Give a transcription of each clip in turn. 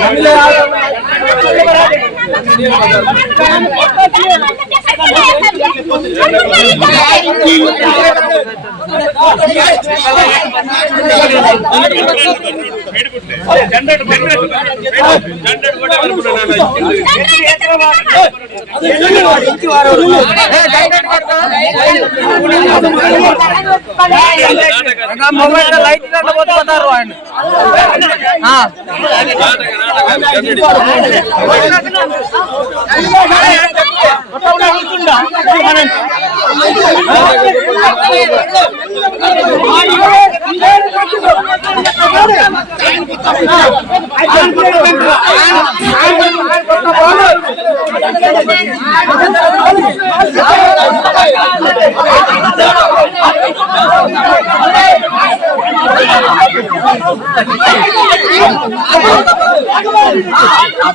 ಮಹಿಳೆಯರ mobile light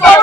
I'm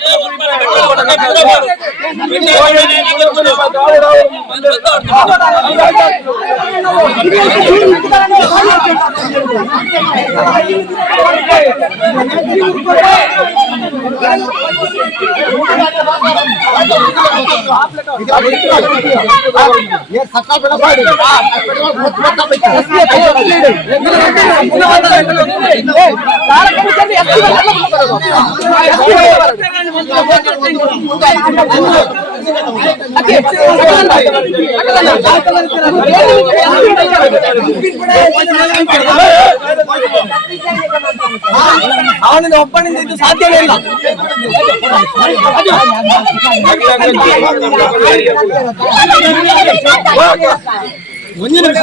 ಸಕಾಲ ಅವನಿಗೆ ಒಬ್ಬನಿಂದ ಇದು ಸಾಧ್ಯವೇ ಇಲ್ಲ ಒಂದು ನಿಮಿಷ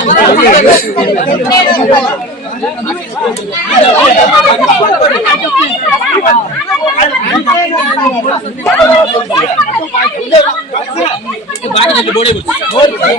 ಬಾಡಿಗೆ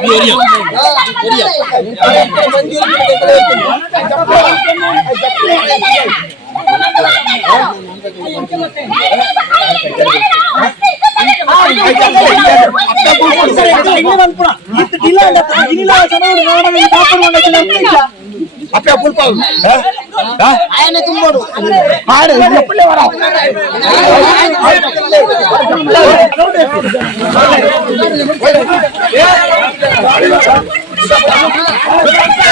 ಅಪ್ಪೆ ಪುಲ್ಪ ఆయన తుమ్ముడు ఆడు ఎప్పుడు వరా ఏ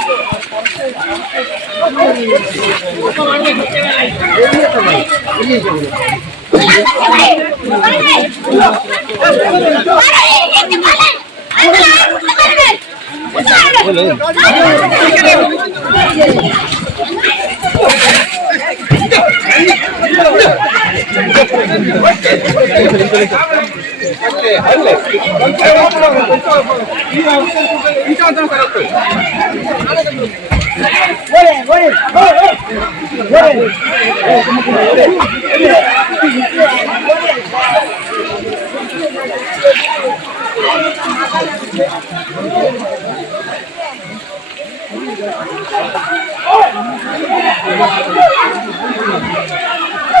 ಅಲ್ಲೇ ಅಲ್ಲೇ Oh, my God.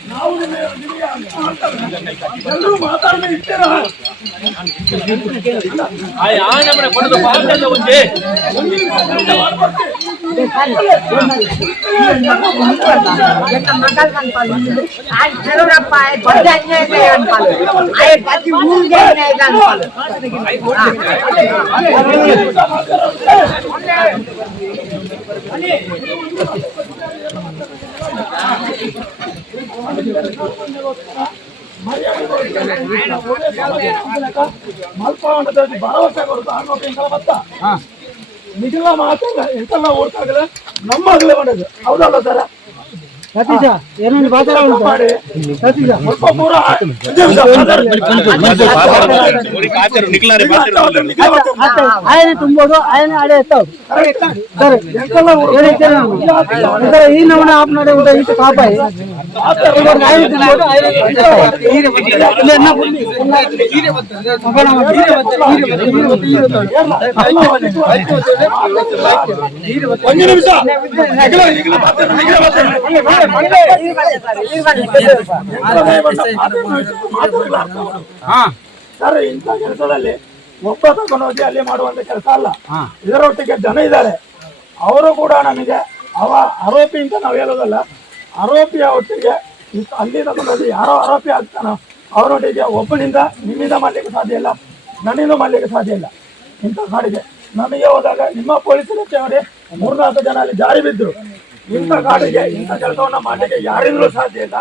ನಾವು ನಿಮಗೆ ಎಲ್ಲರೂ ಮಾತಾಡದೆ ಇರ್ತೀರ ನಮ್ಮನೆ ಪಡೆದು ಮಾತಾಡ ಒಂದೇ ಅನ್ಯಾಯ ಮಲ್ಪ ಭರವಸೆ ಅನ್ನೋಕೆ ಇಂಕಲ ಬತ್ತ ನಿಖಿಲ ಮಾತಾಗ ಇಂಕಲ್ಲ ಓಡ್ತಾಗಲ್ಲ ನಮ್ಮ ಆಗಲೇ ಮಾಡೋದು ಹೌದಲ್ಲ ಸರ? ఆయన ತುಂಬೋದು ఆయన ఆడే ఎత్తావు సరే ఈ నమూనా ఆపినాడే ఉంటాయి ఇటు పాపాయి ಒಂದು ನಿಮಿಷ ಸರ್ ಇಂಥ ಕೆಲಸದಲ್ಲಿ ಒಬ್ಬ ತಗೊಂಡೋಗಿ ಅಲ್ಲಿ ಮಾಡುವಂತ ಕೆಲಸ ಅಲ್ಲ. ಇದರೊಟ್ಟಿಗೆ ಜನ ಇದ್ದಾರೆ. ಅವರು ಕೂಡ ನಮಗೆ ಅವ ಆರೋಪಿ ಅಂತ ನಾವು ಹೇಳೋದಲ್ಲ ಆರೋಪಿಯ ಒಟ್ಟಿಗೆ ಅಲ್ಲಿ ತಗೊಂಡೋಗಿ ಯಾರೋ ಆರೋಪಿ ಆಗ್ತಾನೋ ಅವರೊಟ್ಟಿಗೆ ಒಬ್ಬನಿಂದ ನಿಮ್ಮಿಂದ ಮಾಡ್ಲಿಕ್ಕೆ ಸಾಧ್ಯ ಇಲ್ಲ ನನ್ನಿಂದ ಮಾಡ್ಲಿಕ್ಕೆ ಸಾಧ್ಯ ಇಲ್ಲ. ಇಂಥ ಮಾಡಿದೆ ನಮಗೆ ಹೋದಾಗ ನಿಮ್ಮ ಪೊಲೀಸ್ ಇಲಾಖೆಯವರೇ ಮೂರ್ನಾಲ್ಕು ಜನ ಅಲ್ಲಿ ಜಾರಿ ಬಿದ್ದರು ಇಂಥ ಕಾಡಿಗೆ ಇಂಥ ಕೆಲಸವನ್ನ ಮಾಡಲಿಕ್ಕೆ ಯಾರಿಂದಲೂ ಸಾಧ್ಯ ಇಲ್ಲ.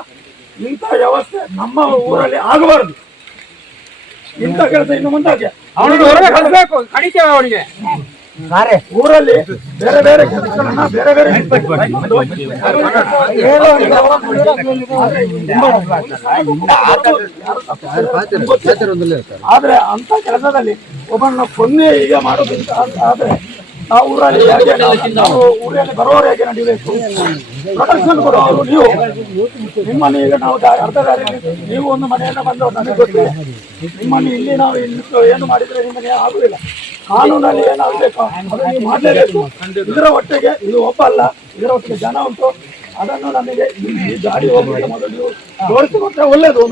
ಇಂಥ ವ್ಯವಸ್ಥೆ ನಮ್ಮ ಊರಲ್ಲಿ ಆಗಬಾರದು. ಇಂಥ ಕೆಲಸ ಇನ್ನು ಮುಂದಾಗೆ. ಅವನಿಗೆ ಕಡಿತೇವೆ ಊರಲ್ಲಿ ಬೇರೆ ಬೇರೆ ಕೆಲಸಗಳನ್ನ ಬೇರೆ ಬೇರೆ ಆದ್ರೆ ಅಂತ ಕೆಲಸದಲ್ಲಿ ಒಬ್ಬನ ಕೊನ್ನೆ ಈಗ ಅಂತ ಆದ್ರೆ ನಾವು ಊರಲ್ಲಿ ಹೇಗೆ ನಾವು ಊರಲ್ಲಿ ಬರೋರು ಹೇಗೆ ನಡಿಬೇಕು ಪ್ರೊಟೆಕ್ಷನ್ ಕೊಡೋರು ನೀವು. ನಿಮ್ಮನ್ನು ಈಗ ನಾವು ಅರ್ಧ ನೀವು ಒಂದು ಮನೆಯನ್ನ ಬಂದವರು ನನಗೆ ಗೊತ್ತಿದೆ ನಿಮ್ಮನ್ನು ಇಲ್ಲಿ ನಾವು ಇಲ್ಲಿ ಏನು ಮಾಡಿದ್ರೆ ನಿಮಗೆ ಆಗುದಿಲ್ಲ. ಕಾನೂನಲ್ಲಿ ಏನಾಗಬೇಕು? ಅದನ್ನು ನೀವು ಮಾಡಲೇಬೇಕು. ಇದರ ಒಟ್ಟಿಗೆ ಇದು ಒಪ್ಪಲ್ಲ ಅಲ್ಲ ಇದರ ಒಟ್ಟಿಗೆ ಜನ ಉಂಟು. ಅದನ್ನು ನಮಗೆ ಈ ಗಾಡಿ ಹೋಗುವ ಮೊದಲು ನೀವು ತೋರಿಸಿಕೊಟ್ರೆ ಒಳ್ಳೇದು.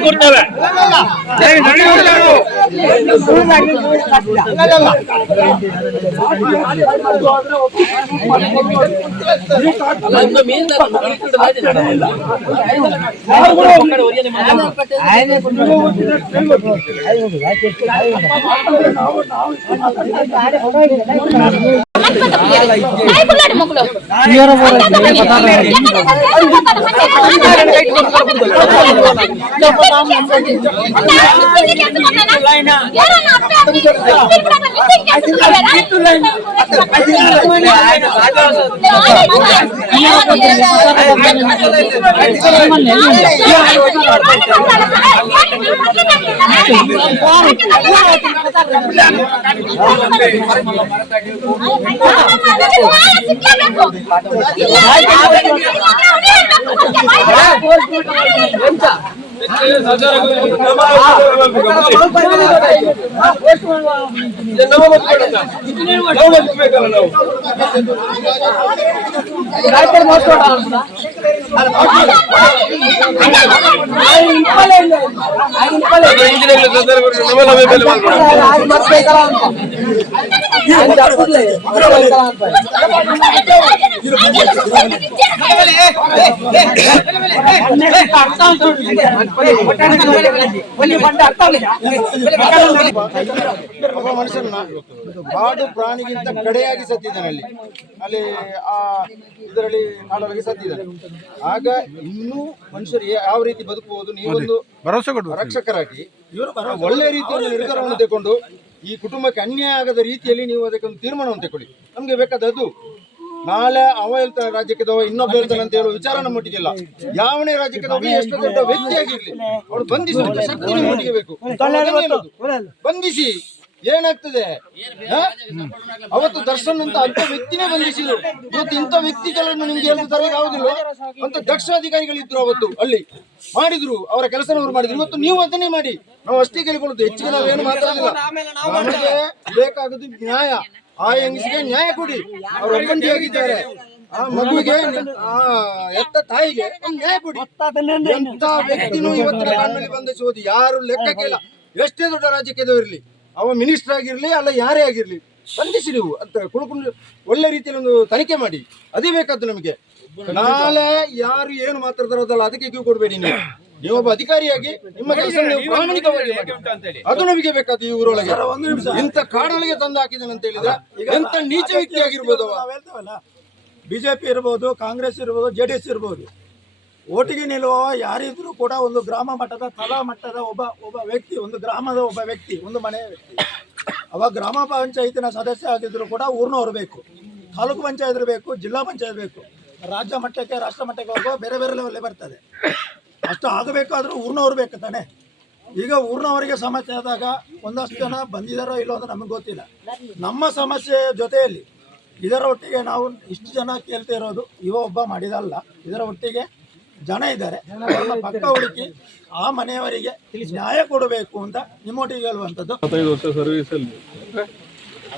మొక్కలు ಇಲ್ಲ రాయపడి మోసుకోవడం ఆయన ఇంజనీర్లు ఆయన ಒಬ್ಬ ಮನುಷ್ಯನ ಕಾಡು ಪ್ರಾಣಿಗಿಂತ ಕಡೆಯಾಗಿ ಸತ್ತಿದ್ದಾನೆ ಅಲ್ಲಿ ಅಲ್ಲಿ ಆ ಇದರಲ್ಲಿ ಕಾಡೊಳಗೆ ಸತ್ತಿದ್ದಾನೆ ಆಗ ಇನ್ನೂ ಮನುಷ್ಯರು ಯಾವ ರೀತಿ ಬದುಕಬಹುದು ನೀವೊಂದು ರಕ್ಷಕರಾಗಿ ಒಳ್ಳೆಯ ರೀತಿಯಲ್ಲಿ ನಿರ್ಧಾರವನ್ನು ತಗೊಂಡು ಈ ಕುಟುಂಬಕ್ಕೆ ಅನ್ಯಾಯ ಆಗದ ರೀತಿಯಲ್ಲಿ ನೀವು ಅದಕ್ಕೊಂದು ತೀರ್ಮಾನವನ್ನು ತಗೊಳ್ಳಿ ನಮ್ಗೆ ಬೇಕಾದದ್ದು ನಾಳೆ ಅವ ಹೇಳ್ತಾನೆ ರಾಜ್ಯಕ್ಕೆ ದವ ಇನ್ನೊಬ್ಬ ಹೇಳ್ತಾನೆ ಅಂತ ಹೇಳುವ ವಿಚಾರ ನಮ್ಮೊಟ್ಟಿಗಿಲ್ಲ ಯಾವನೇ ರಾಜ್ಯಕ್ಕೆ ದವ ಎಷ್ಟು ದೊಡ್ಡ ವ್ಯಕ್ತಿ ಆಗಿರ್ಲಿ ಅವಳು ಬಂಧಿಸುವಂತ ಶಕ್ತಿ ನಿಮ್ಮೊಟ್ಟಿಗೆ ಬೇಕು. ಬಂಧಿಸಿ. ಏನಾಗ್ತದೆ? ಅವತ್ತು ದರ್ಶನ್ ಅಂತ ಅಂತ ವ್ಯಕ್ತಿನೇ ಬಂಧಿಸಿದ್ರು. ಇವತ್ತು ಇಂಥ ವ್ಯಕ್ತಿಗಳನ್ನು ನಿಮ್ಗೆ ಹೇಳ್ತಾ ತರಲಿಕ್ಕೆ ಆಗುದಿಲ್ಲ ಅಂತ ದಕ್ಷ ಅಧಿಕಾರಿಗಳಿದ್ರು ಅವತ್ತು ಅಲ್ಲಿ. ಮಾಡಿದ್ರು ಅವರ ಕೆಲಸನವರು ಮಾಡಿದ್ರು. ಇವತ್ತು ನೀವು ಅದನ್ನೇ ಮಾಡಿ. ನಾವು ಅಷ್ಟೇ ಕೇಳಿಕೊಳ್ಳುದು. ಹೆಚ್ಚಿಗೆ ನಾವು ಏನು ಮಾತಾಡಲಿಲ್ಲ ನಮಗೆ ಬೇಕಾಗದು ನ್ಯಾಯ. ಆ ಹೆಂಗಸಿಗೆ ನ್ಯಾಯ ಕೊಡಿ. ಅವರು ಒಬ್ಬಂಟಿಯಾಗಿದ್ದಾರೆ ಆ ಮಗುವಿಗೆ ಆ ಎತ್ತ ತಾಯಿಗೆ ಒಂದು ನ್ಯಾಯ ಕೊಡಿ. ಎಂತ ವ್ಯಕ್ತಿನೂ ಇವತ್ತಿನ ಕಾಲದಲ್ಲಿ ಬಂಧಿಸುವುದು ಯಾರು ಲೆಕ್ಕಕ್ಕಿಲ್ಲ ಎಷ್ಟೇ ದೊಡ್ಡ ರಾಜ್ಯಕ್ಕೆ ಇರಲಿ. ಅವ ಮಿನಿಸ್ಟರ್ ಆಗಿರ್ಲಿ ಅಲ್ಲ ಯಾರೇ ಆಗಿರ್ಲಿ ಬಂಧಿಸಿ ನೀವು ಅಂತ ಕುಳ್ಕೊಂಡು ಒಳ್ಳೆ ರೀತಿಯಲ್ಲಿ ಒಂದು ತನಿಖೆ ಮಾಡಿ. ಅದೇ ಬೇಕಾದ್ದು ನಮಗೆ. ನಾಳೆ ಯಾರು ಏನು ಮಾತಾಡ್ತಾರೋದಲ್ಲ ಅದಕ್ಕೆ ಕ್ಯೂ ಕೊಡಬೇಡಿ ನೀವು. ನೀವೊಬ್ಬ ಅಧಿಕಾರಿಯಾಗಿ ನಿಮ್ಮ ಕೆಲಸ ನೀವು ಪ್ರಾಮಾಣಿಕವಾಗಿ ಮಾಡಿ. ಅದು ನಮಗೆ ಬೇಕಾದ ಈ ಊರೊಳಗೆ. ಇಂಥ ಕಾಡೊಳಗೆ ತಂದು ಹಾಕಿದ್ದಾನೆ ಅಂತ ಹೇಳಿದ್ರೆ ಎಂತ ನೀಚ ವ್ಯಕ್ತಿ ಆಗಿರ್ಬೋದು ಅವ? ನಾವು ಹೇಳ್ತೇವಲ್ಲ ಬಿಜೆಪಿ ಇರ್ಬೋದು ಕಾಂಗ್ರೆಸ್ ಇರ್ಬೋದು ಜೆಡಿಎಸ್ ಡಿ ಎಸ್ ಇರ್ಬೋದು. ಓಟಿಗೆ ನಿಲ್ಲುವ ಯಾರಿದ್ರೂ ಕೂಡ ಒಂದು ಗ್ರಾಮ ಮಟ್ಟದ, ತಲಾ ಮಟ್ಟದ ಒಬ್ಬ ಒಬ್ಬ ವ್ಯಕ್ತಿ, ಒಂದು ಗ್ರಾಮದ ಒಬ್ಬ ವ್ಯಕ್ತಿ, ಒಂದು ಮನೆಯ ವ್ಯಕ್ತಿ. ಅವ ಗ್ರಾಮ ಪಂಚಾಯತಿನ ಸದಸ್ಯ ಆಗಿದ್ರು ಕೂಡ ಊರ್ನವ್ರು ಬೇಕು. ತಾಲೂಕು ಪಂಚಾಯತ್ ಬೇಕು, ಜಿಲ್ಲಾ ಪಂಚಾಯತ್ ಬೇಕು. ರಾಜ್ಯ ಮಟ್ಟಕ್ಕೆ, ರಾಷ್ಟ್ರ ಮಟ್ಟಕ್ಕೆ ಹೋಗುವ ಬೇರೆ ಬೇರೆ ಲೆವೆಲ್ ಬರ್ತದೆ. ಅಷ್ಟು ಆಗಬೇಕಾದ್ರೂ ಊರ್ನವ್ರು ಬೇಕು ತಾನೆ. ಈಗ ಊರಿನವರಿಗೆ ಸಮಸ್ಯೆ ಆದಾಗ ಒಂದಷ್ಟು ಜನ ಬಂದಿದಾರೋ ಇಲ್ಲೋ ಅಂತ ನಮಗೆ ಗೊತ್ತಿಲ್ಲ. ನಮ್ಮ ಸಮಸ್ಯೆ ಜೊತೆಯಲ್ಲಿ ಇದರ ಒಟ್ಟಿಗೆ ನಾವು ಇಷ್ಟು ಜನ ಕೇಳ್ತಾ ಇರೋದು, ಇವ ಒಬ್ಬ ಮಾಡಿದಲ್ಲ. ಇದರ ಒಟ್ಟಿಗೆ ಜನ ಇದ್ದಾರೆ. ಪಕ್ಕ ಹುಡುಕಿ ಆ ಮನೆಯವರಿಗೆ ನ್ಯಾಯ ಕೊಡಬೇಕು ಅಂತ ನಿಮ್ಮೊಟ್ಟಿಗೆ ಹೇಳುವಂಥದ್ದು. ಹದಿನೈದು ವರ್ಷ ಸರ್ವಿಸಲ್ಲಿ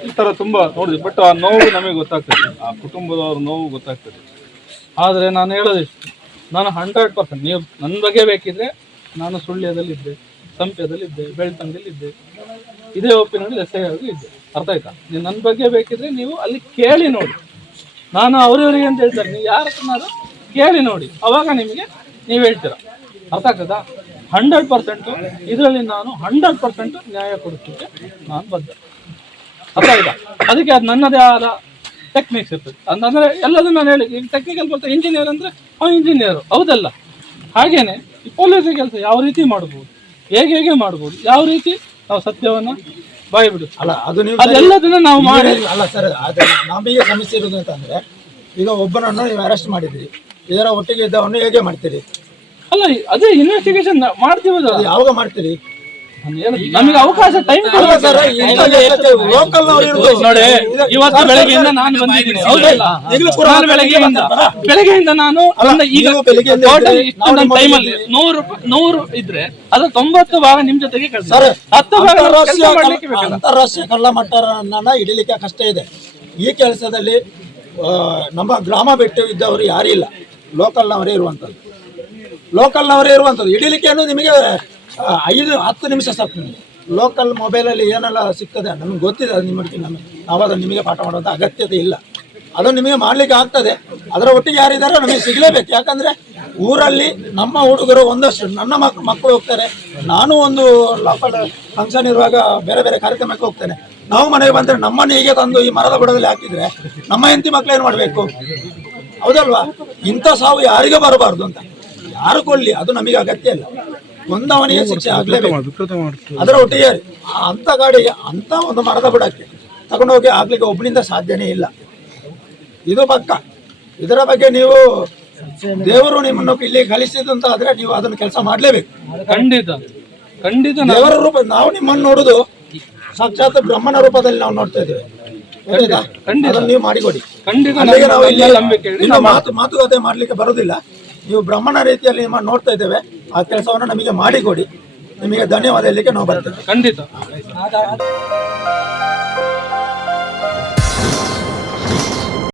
ಈ ಥರ ತುಂಬ ನೋಡಿದ್ವಿ ಬಟ್ ಆ ನೋವು ನಮಗೆ ಗೊತ್ತಾಗ್ತದೆ. ಆ ಕುಟುಂಬದವ್ರ ನೋವು ಗೊತ್ತಾಗ್ತದೆ. ಆದರೆ ನಾನು ಹೇಳೋದಿಷ್ಟು ನಾನು ಹಂಡ್ರೆಡ್ ಪರ್ಸೆಂಟ್ ನೀವು ನನ್ನ ಬಗ್ಗೆ ಬೇಕಿದ್ರೆ ನಾನು ಸುಳ್ಯದಲ್ಲಿದ್ದೆ ಸಂಪ್ಯದಲ್ಲಿದ್ದೆ ಬೆಳ್ತಂಗದಲ್ಲಿದ್ದೆ ಇದೇ ಒಪ್ಪಿನಲ್ಲಿ ಎಸ್ ಐ ಆಗಿ ಇದ್ದೆ. ಅರ್ಥ ಆಯ್ತಾ? ನೀವು ನನ್ನ ಬಗ್ಗೆ ಬೇಕಿದ್ರೆ ನೀವು ಅಲ್ಲಿ ಕೇಳಿ ನೋಡಿ. ನಾನು ಅವ್ರವ್ರಿಗೆ ಅಂತ ಹೇಳ್ತಾರೆ. ನೀವು ಯಾರ ಹತ್ರನಾದ್ರು ಕೇಳಿ ನೋಡಿ. ಅವಾಗ ನಿಮಗೆ ನೀವು ಹೇಳ್ತೀರಾ. ಅರ್ಥ ಆಗ್ತದಾ? ಹಂಡ್ರೆಡ್ ಪರ್ಸೆಂಟು ಇದರಲ್ಲಿ ನಾನು ಹಂಡ್ರೆಡ್ ಪರ್ಸೆಂಟ್ ನ್ಯಾಯ ಕೊಡಿಸ್ಲಿಕ್ಕೆ ನಾನು ಬದ್ಧ ಅರ್ಥ ಆಯ್ತಾ? ಅದಕ್ಕೆ ಅದು ನನ್ನದೇ ಆದ ಟೆಕ್ನಿಕ್ಸ್ ಇರ್ತದೆ. ಅಂದ್ರೆ ಎಲ್ಲದೂ ನಾನು ಹೇಳಿ. ಈಗ ಟೆಕ್ನಿಕಲ್ ಬರ್ತಾ ಇಂಜಿನಿಯರ್ ಅಂದ್ರೆ ಅವ್ನು ಇಂಜಿನಿಯರ್ ಹೌದಲ್ಲ? ಹಾಗೇನೆ ಈ ಪೊಲೀಸ್ ಕೆಲಸ ಯಾವ ರೀತಿ ಮಾಡ್ಬೋದು? ಹೇಗೆ ಹೇಗೆ ಮಾಡ್ಬೋದು? ಯಾವ ರೀತಿ ನಾವು ಸತ್ಯವನ್ನ ಬಾಯಿ ಬಿಡು ಅಲ್ಲ ಅದು ನೀವು ಅದೆಲ್ಲದನ್ನ ನಾವು ಮಾಡಿ ಅಲ್ಲ ಸರ್ ಅದು ನಮಗೆ ಸಮಸ್ಯೆ ಇರೋದು ಅಂತಂದರೆ ಈಗ ಒಬ್ಬನನ್ನು ನೀವು ಅರೆಸ್ಟ್ ಮಾಡಿದ್ರಿ. ಇದರ ಒಟ್ಟಿಗೆ ಇದ್ದವನ್ನು ಹೇಗೆ ಮಾಡ್ತೀರಿ? ಅಲ್ಲ ಅದೇ ಇನ್ವೆಸ್ಟಿಗೇಷನ್ ಮಾಡ್ತೀವಲ್ಲ ಅದು ಯಾವಾಗ ಮಾಡ್ತೀರಿ? ನಮಗೆ ಅವಕಾಶ ಟೈಮ್ ಸರ್ ಲೋಕಲ್ ನೋಡಿ ಇವತ್ತು ಬೆಳಗ್ಗೆಯಿಂದ ನಾನು ಬಂದಿದ್ದೀನಿ. ಹೌದಲ್ಲ? ನಾನು ಬೆಳಗ್ಗೆಯಿಂದ ಬೆಳಗ್ಗೆಯಿಂದ ನಾನು ಈಗ ಟೋಟಲ್ ಇಷ್ಟು ನನ್ನ ಟೈಮಲ್ಲಿ ನೂರು ನೂರು ಇದ್ರೆ ಅದು ತೊಂಬತ್ತು ಭಾಗ ನಿಮ್ ಜೊತೆಗೆ ಕಳ್ಸಿ. ಸರ್ ಹತ್ತು ಭಾಗ ಅಂತಾರಾಷ್ಟ್ರೀಯ ಕಳ್ಳ- ಮಟ್ಟನ ಹಿಡಿಲಿಕ್ಕೆ ಕಷ್ಟ ಇದೆ. ಈ ಕೆಲಸದಲ್ಲಿ ನಮ್ಮ ಗ್ರಾಮ ಬಿಟ್ಟು ಇದ್ದವರು ಯಾರಿಲ್ಲ ಲೋಕಲ್ನವರೇ ಇರುವಂಥದ್ದು. ಲೋಕಲ್ನವರೇ ಇರುವಂಥದ್ದು. ಅನ್ನೋದು ನಿಮಗೆ ಐದು, ಹತ್ತು ನಿಮಿಷ ಸಾಕು. ನಿಮಗೆ ಲೋಕಲ್ ಮೊಬೈಲಲ್ಲಿ ಏನೆಲ್ಲ ಸಿಗ್ತದೆ, ನಮ್ಗೆ ಗೊತ್ತಿದೆ, ಅದು ನಮಗೆ ಅದನ್ನು ನಿಮಗೆ ಪಾಠ ಮಾಡುವಂಥ ಅಗತ್ಯತೆ ಇಲ್ಲ. ಅದು ನಿಮಗೆ ಮಾಡ್ಲಿಕ್ಕೆ ಆಗ್ತದೆ. ಅದರ ಒಟ್ಟಿಗೆ ಯಾರಿದ್ದಾರೆ, ನಮಗೆ ಸಿಗಲೇಬೇಕು. ಯಾಕಂದ್ರೆ ಊರಲ್ಲಿ ನಮ್ಮ ಹುಡುಗರು ಒಂದಷ್ಟು, ನನ್ನ ಮಕ್, ಮಕ್ಕಳು ಹೋಗ್ತಾರೆ. ನಾನು ಒಂದು ಲೋಕಲ್ ಫಂಕ್ಷನ್ ಇರುವಾಗ ಬೇರೆ ಬೇರೆ ಕಾರ್ಯಕ್ರಮಕ್ಕೆ ಹೋಗ್ತೇನೆ. ನಾವು ಮನೆಗೆ ಬಂದರೆ ನಮ್ಮನ್ನು ಹೀಗೆ ತಂದು ಈ ಮರದ ಬುಡದಲ್ಲಿ ಹಾಕಿದ್ರೆ ನಮ್ಮ ಹೆಂಡತಿ ಮಕ್ಕಳು ಏನು ಮಾಡಬೇಕು? ಹೌದಲ್ವಾ? ಇಂಥ ಸಾವು ಯಾರಿಗೂ ಬರಬಾರ್ದು ಅಂತ. ಯಾರು ಕೊಡ್ಲಿ? ಅದು ನಮಗೆ ಅಗತ್ಯ ಇಲ್ಲ. ಕೊಂದವನಿಗೆ ಶಿಕ್ಷೆ ಆಗ್ಲೇಬೇಕು. ಅದರ ಒಟ್ಟಿಗೆ ಆ ಅಂತ ಗಾಡಿಗೆ ಅಂತ ಒಂದು ಮರದ ಬಿಡಕ್ಕೆ ತಗೊಂಡೋಗಿ ಆಗ್ಲಿಕ್ಕೆ ಒಬ್ಬನಿಂದ ಸಾಧ್ಯನೇ ಇಲ್ಲ. ಇದು ಪಕ್ಕ. ಇದರ ಬಗ್ಗೆ ನೀವು ದೇವರು ನಿಮ್ಮನ್ನು ಇಲ್ಲಿ ಕಳಿಸಿದಂತ ಅಂತ ಆದ್ರೆ ನೀವು ಅದನ್ನು ಕೆಲಸ ಮಾಡ್ಲೇಬೇಕು. ಖಂಡಿತ. ಖಂಡಿತ ದೇವರ ರೂಪ ನಾವು ನಿಮ್ಮನ್ನು ನೋಡುದು ಸಾಕ್ಷಾತ್ ಬ್ರಹ್ಮನ ರೂಪದಲ್ಲಿ ನಾವು ನೋಡ್ತಾ ಇದ್ದೇವೆ? ಅದನ್ನು ನೀವು ಮಾಡಿಕೊಡಿ. ಖಂಡಿತ ಅಲ್ಲಿಗೆ ನಾವು ಇಲ್ಲಿ. ಇನ್ನು ಮಾತು ಮಾತುಕತೆ ಮಾಡ್ಲಿಕ್ಕೆ ಬರೋದಿಲ್ಲ. ನೀವು ಬ್ರಾಹ್ಮಣ ರೀತಿಯಲ್ಲಿ ನಮ್ಮ ನೋಡ್ತಾ ಇದ್ದೇವೆ. ಆ ಕೆಲಸವನ್ನು ನಮಗೆ ಮಾಡಿಕೊಡಿ. ನಿಮಗೆ ಧನ್ಯವಾದ ಹೇಳಲಿಕ್ಕೆ ನಾವು ಬರ್ತೇವೆ. ಖಂಡಿತ.